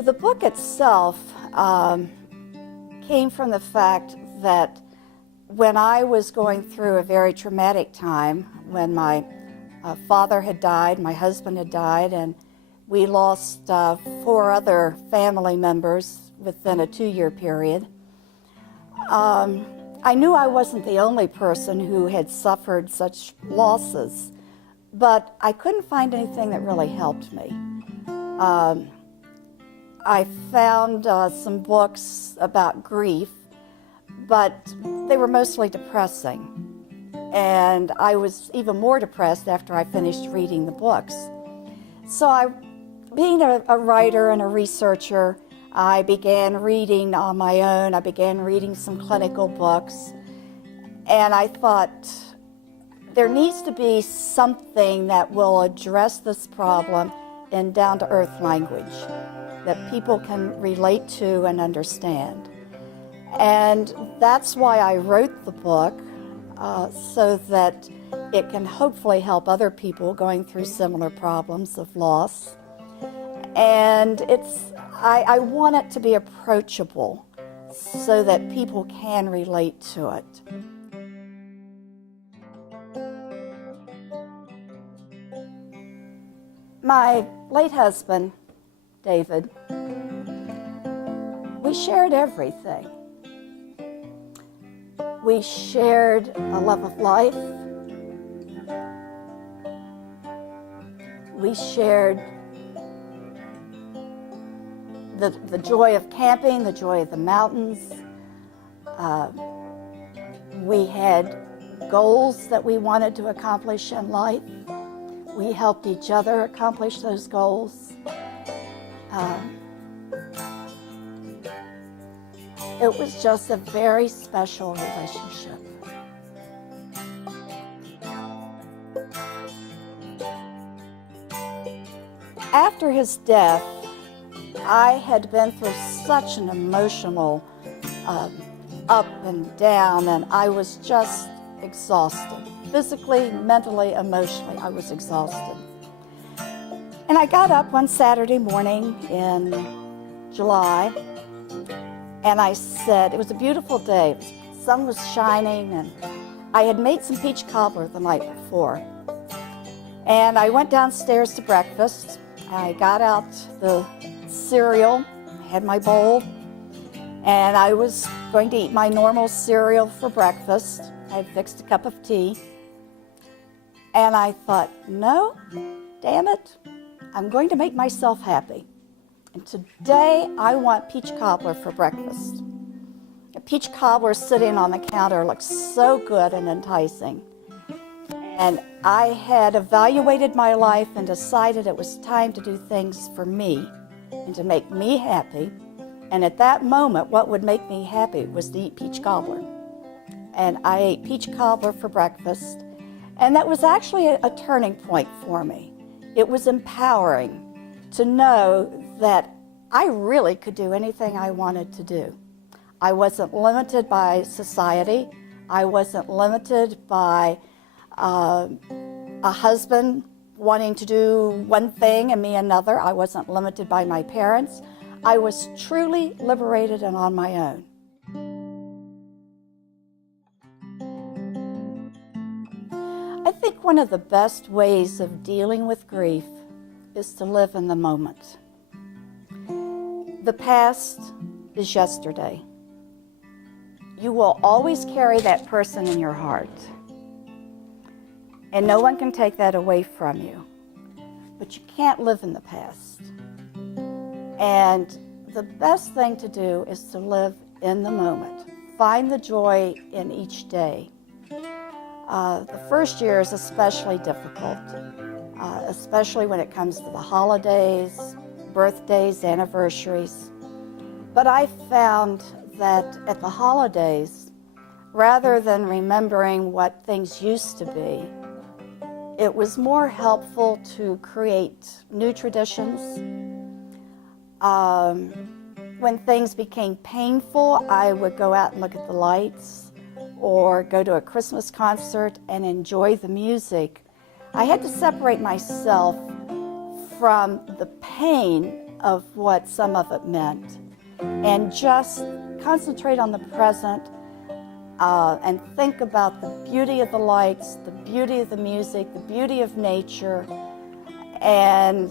Well, the book itself came from the fact that when I was going through a very traumatic time, when my father had died, my husband had died, and we lost 4 other family members within a 2-year period, I knew I wasn't the only person who had suffered such losses, but I couldn't find anything that really helped me. I found some books about grief, but they were mostly depressing. And I was even more depressed after I finished reading the books. So being a writer and a researcher, I began reading on my own. I began reading some clinical books. And I thought, there needs to be something that will address this problem in down-to-earth language that people can relate to and understand. And that's why I wrote the book, so that it can hopefully help other people going through similar problems of loss. And I want it to be approachable so that people can relate to it. My late husband, David, we shared everything. We shared a love of life. We shared the joy of camping, the joy of the mountains. We had goals that we wanted to accomplish in life. We helped each other accomplish those goals. It was just a very special relationship. After his death, I had been through such an emotional up and down, and I was just exhausted. Physically, mentally, emotionally, I was exhausted. And I got up one Saturday morning in July, and I said, it was a beautiful day, the sun was shining, and I had made some peach cobbler the night before. And I went downstairs to breakfast. I got out the cereal, I had my bowl, and I was going to eat my normal cereal for breakfast. I had fixed a cup of tea. And I thought, no, damn it, I'm going to make myself happy. And today I want peach cobbler for breakfast. A peach cobbler sitting on the counter looked so good and enticing. And I had evaluated my life and decided it was time to do things for me and to make me happy. And at that moment, what would make me happy was to eat peach cobbler. And I ate peach cobbler for breakfast. And that was actually a turning point for me. It was empowering to know that I really could do anything I wanted to do. I wasn't limited by society. I wasn't limited by a husband wanting to do one thing and me another. I wasn't limited by my parents. I was truly liberated and on my own. I think one of the best ways of dealing with grief is to live in the moment. The past is yesterday. You will always carry that person in your heart. And no one can take that away from you. But you can't live in the past. And the best thing to do is to live in the moment. Find the joy in each day. The first year is especially difficult, especially when it comes to the holidays, birthdays, anniversaries. But I found that at the holidays, rather than remembering what things used to be, it was more helpful to create new traditions. When things became painful, I would go out and look at the lights or go to a Christmas concert and enjoy the music. I had to separate myself from the pain of what some of it meant and just concentrate on the present and think about the beauty of the lights, the beauty of the music, the beauty of nature, and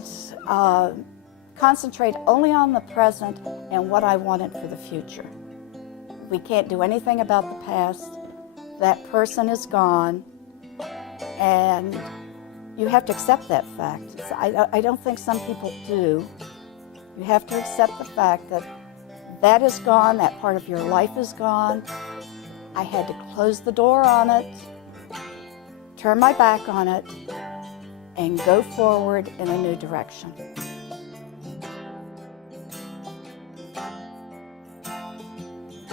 concentrate only on the present and what I wanted for the future. We can't do anything about the past. That person is gone, and you have to accept that fact. I don't think some people do. You have to accept the fact that that is gone, that part of your life is gone. I had to close the door on it, turn my back on it, and go forward in a new direction.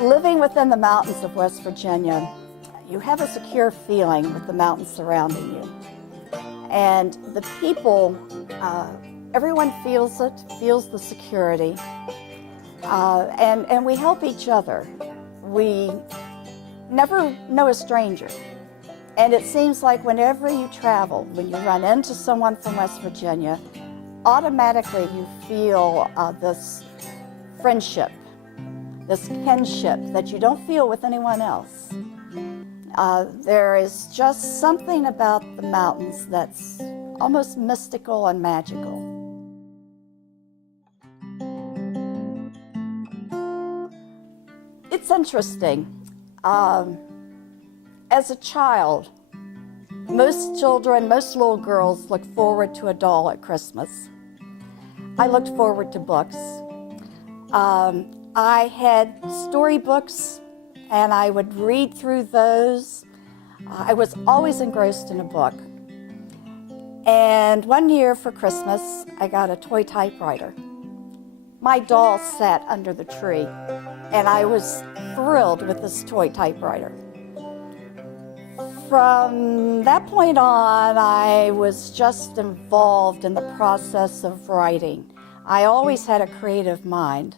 Living within the mountains of West Virginia, you have a secure feeling with the mountains surrounding you. And the people, everyone feels it, feels the security, and we help each other. We never know a stranger. And it seems like whenever you travel, when you run into someone from West Virginia, automatically you feel this friendship, this kinship that you don't feel with anyone else. There is just something about the mountains that's almost mystical and magical. It's interesting. As a child, most children, most little girls look forward to a doll at Christmas. I looked forward to books. I had storybooks, and I would read through those. I was always engrossed in a book. And one year for Christmas, I got a toy typewriter. My doll sat under the tree, and I was thrilled with this toy typewriter. From that point on, I was just involved in the process of writing. I always had a creative mind.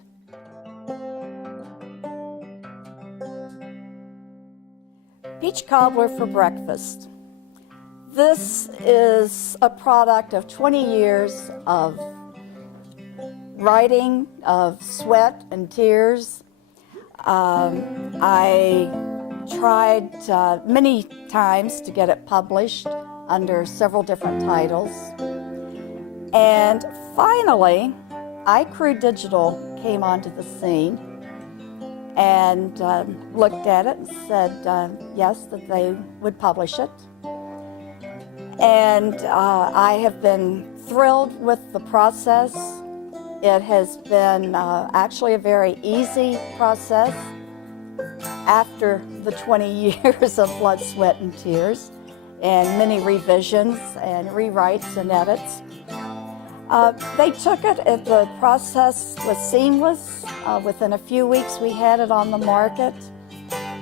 Peach cobbler for breakfast. This is a product of 20 years of writing, of sweat and tears. I tried many times to get it published under several different titles. And finally, iCrew Digital came onto the scene and looked at it and said yes, that they would publish it. And I have been thrilled with the process. It has been actually a very easy process after the 20 years of blood, sweat, and tears, and many revisions and rewrites and edits. They took it, and the process was seamless. Within a few weeks, we had it on the market.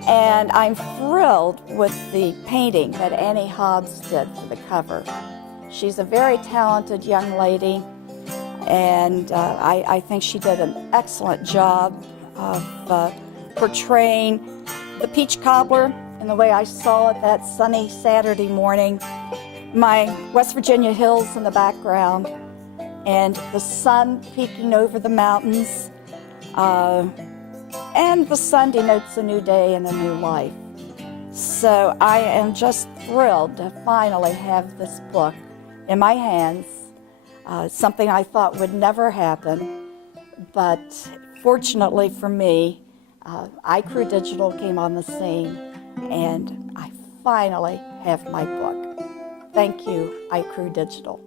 And I'm thrilled with the painting that Annie Hobbs did for the cover. She's a very talented young lady, and I think she did an excellent job of portraying the peach cobbler in the way I saw it that sunny Saturday morning. My West Virginia hills in the background, and the sun peeking over the mountains. And the sun denotes a new day and a new life. So I am just thrilled to finally have this book in my hands, something I thought would never happen. But fortunately for me, iCrew Digital came on the scene, and I finally have my book. Thank you, iCrew Digital.